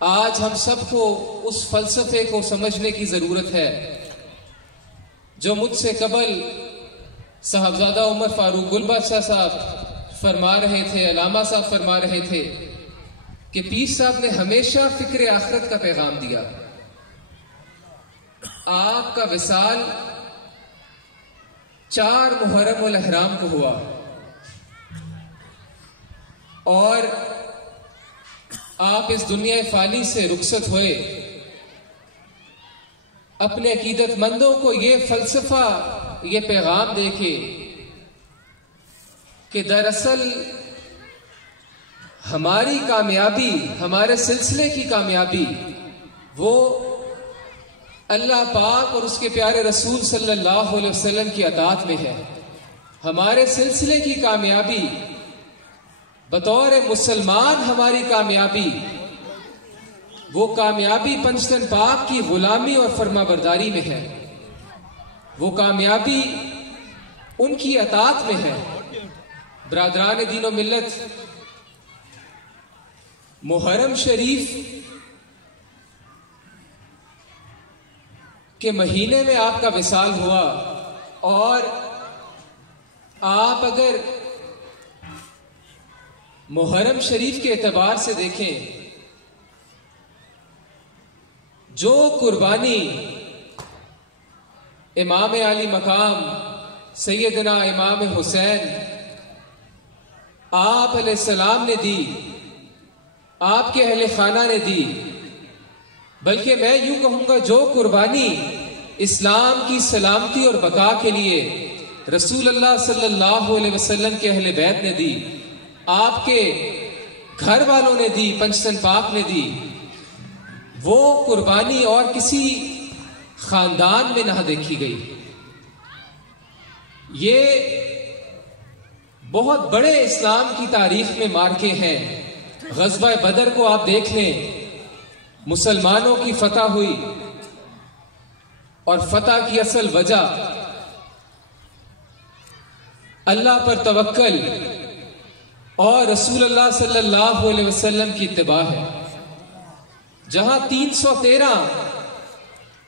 آج ہم سب کو اس فلسفے کو سمجھنے کی ضرورت ہے جو مجھ سے قبل صاحبزادہ عمر فاروق گل بادشاہ صاحب فرما رہے تھے، علامہ صاحب فرما رہے تھے کہ پیر صاحب نے ہمیشہ فکر آخرت کا پیغام دیا۔ آپ کا وصال 4 محرم الاحرام کو ہوا اور آپ اس دنیا فانی سے رخصت ہوئے۔ اپنے عقیدت مندوں کو یہ فلسفہ، یہ پیغام دے کے کہ دراصل ہماری کامیابی، ہمارے سلسلے کی کامیابی وہ اللہ پاک اور اس کے پیارے رسول صلی اللہ علیہ وسلم کی اطاعت میں ہے۔ ہمارے سلسلے کی کامیابی، بطور مسلمان ہماری کامیابی، وہ کامیابی پنجتن پاک کی غلامی اور فرما برداری میں ہے، وہ کامیابی ان کی اطاعت میں ہے۔ برادران دین و ملت، محرم شریف کے مہینے میں آپ کا وصال ہوا، اور آپ اگر محرم شریف کے اعتبار سے دیکھیں، جو قربانی امام علی مقام سیدنا امام حسین آپ علیہ السلام نے دی، آپ کے اہل خانہ نے دی، بلکہ میں یوں کہوں گا جو قربانی اسلام کی سلامتی اور بقا کے لیے رسول اللہ صلی اللہ علیہ وسلم کے اہل بیت نے دی، آپ کے گھر والوں نے دی، پنجتن پاک نے دی، وہ قربانی اور کسی خاندان میں نہ دیکھی گئی۔ یہ بہت بڑے اسلام کی تاریخ میں مارکے ہیں۔ غزوہ بدر کو آپ دیکھ لیں، مسلمانوں کی فتح ہوئی، اور فتح کی اصل وجہ اللہ پر توکل اور رسول اللہ صلی اللہ علیہ وسلم کی اتباع ہے۔ جہاں 313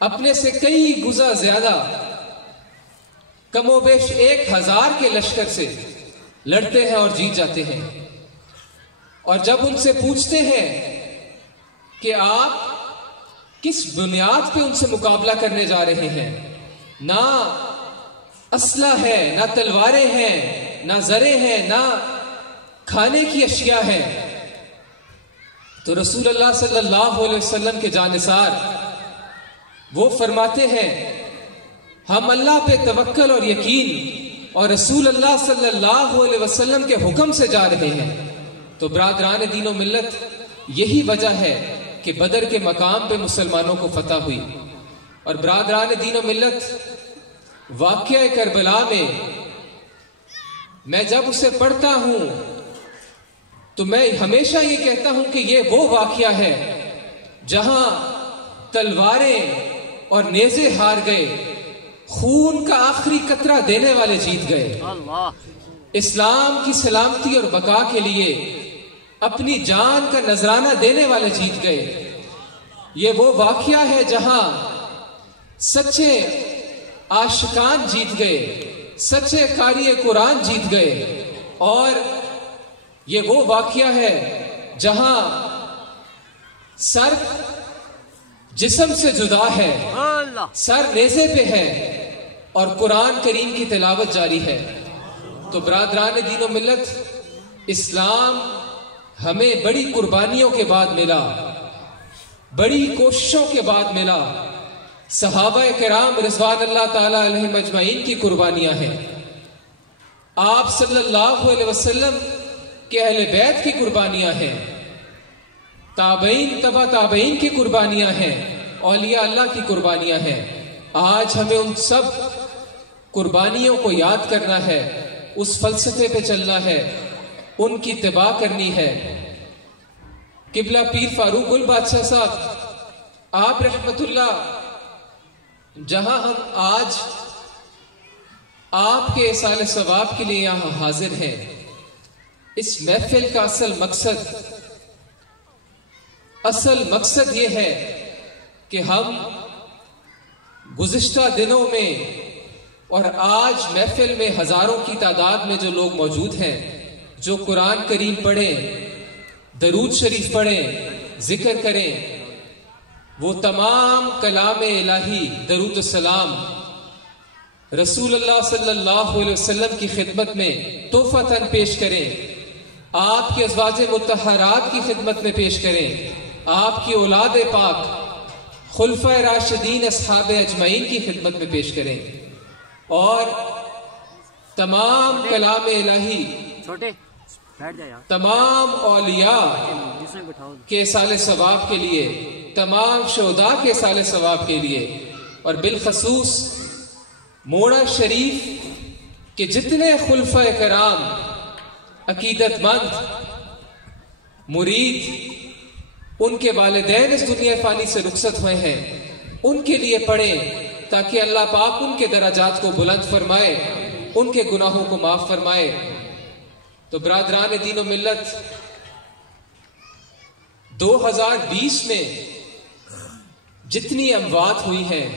اپنے سے کئی گزا زیادہ، کم و بیش 1000 کے لشکر سے لڑتے ہیں اور جیت جاتے ہیں، اور جب ان سے پوچھتے ہیں کہ آپ کس بنیاد پہ ان سے مقابلہ کرنے جا رہے ہیں، نہ اسلحہ ہے، نہ تلواریں ہیں، نہ زریں ہیں، نہ کھانے کی اشیاء ہے، تو رسول اللہ صلی اللہ علیہ وسلم کے جانثار وہ فرماتے ہیں ہم اللہ پہ توکل اور یقین اور رسول اللہ صلی اللہ علیہ وسلم کے حکم سے جا رہے ہیں۔ تو برادران دین و ملت، یہی وجہ ہے کہ بدر کے مقام پہ مسلمانوں کو فتح ہوئی۔ اور برادران دین و ملت، واقعہ کربلا میں جب اسے پڑھتا ہوں تو میں ہمیشہ یہ کہتا ہوں کہ یہ وہ واقعہ ہے جہاں تلواریں اور نیزے ہار گئے، خون کا آخری قطرہ دینے والے جیت گئے، اسلام کی سلامتی اور بقا کے لیے اپنی جان کا نذرانہ دینے والے جیت گئے۔ یہ وہ واقعہ ہے جہاں سچے عاشقان جیت گئے، سچے قاری قرآن جیت گئے، اور یہ وہ واقعہ ہے جہاں سر جسم سے جدا ہے، سر نیزے پہ ہے، اور قرآن کریم کی تلاوت جاری ہے۔ تو برادران دین و ملت، اسلام ہمیں بڑی قربانیوں کے بعد ملا، بڑی کوششوں کے بعد ملا۔ صحابہ کرام رضوان اللہ تعالی علیہم اجمعین کی قربانیاں ہیں، آپ صلی اللہ علیہ وسلم کہ اہل بیت کی قربانیاں ہیں، تابعین تبع تابعین کی قربانیاں ہیں، اولیاء اللہ کی قربانیاں ہیں۔ آج ہمیں ان سب قربانیوں کو یاد کرنا ہے، اس فلسفے پہ چلنا ہے، ان کی اتباع کرنی ہے۔ قبلہ پیر فاروق گل بادشاہ صاحب آپ رحمت اللہ، جہاں ہم آج آپ کے اصال ثواب کے لیے یہاں حاضر ہیں، اس محفل کا اصل مقصد اصل مقصد یہ ہے کہ ہم گزشتہ دنوں میں اور آج محفل میں ہزاروں کی تعداد میں جو لوگ موجود ہیں، جو قرآن کریم پڑھیں، درود شریف پڑھیں، ذکر کریں، وہ تمام کلام الہی درود السلام رسول اللہ صلی اللہ علیہ وسلم کی خدمت میں تحفۃً پیش کریں، آپ کے ازواج مطہرات کی خدمت میں پیش کریں، آپ کی اولاد پاک خلفائے راشدین اصحاب اجمعین کی خدمت میں پیش کریں، اور تمام کلام الہی تمام اولیاء کے اصال ثواب کے لیے، تمام شہداء کے اصال ثواب کے لیے، اور بالخصوص موڑا شریف کے جتنے خلفائے کرام عقیدت مند مرید ان کے والدین اس دنیا فانی سے رخصت ہوئے ہیں، ان کے لیے پڑھیں تاکہ اللہ پاک ان کے درجات کو بلند فرمائے، ان کے گناہوں کو معاف فرمائے۔ تو برادران دین و ملت، 2020 میں جتنی اموات ہوئی ہیں